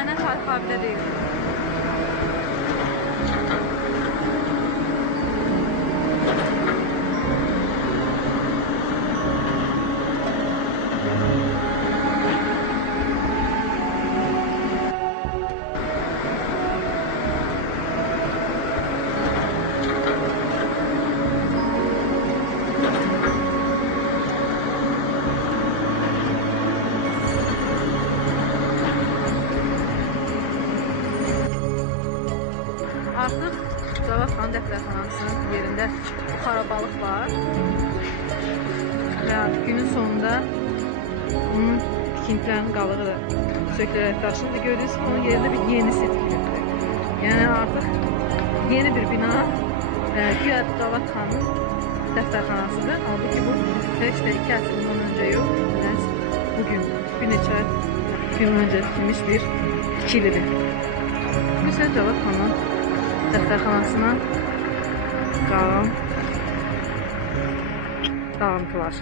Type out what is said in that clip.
Aynen tarif değil. Artıq Cavad xan dəftərxanasının yerində xarabalıq var və günün sonunda onun tikintilərinin qalığı da sökülərək daşındı. Gördüyünüz ki, onun yerində bir yenisi tikilir. Yəni artıq yeni bir bina güya Cavad xanın dəftərxanasıdır. Halbuki bu heç də 2 əsr bundan öncə yox, məhz bugün bir neçə gün öncə tikilmiş bir tikilidir. Bu isə Cavad xanın dəftərxanasına qalan dağıntılar.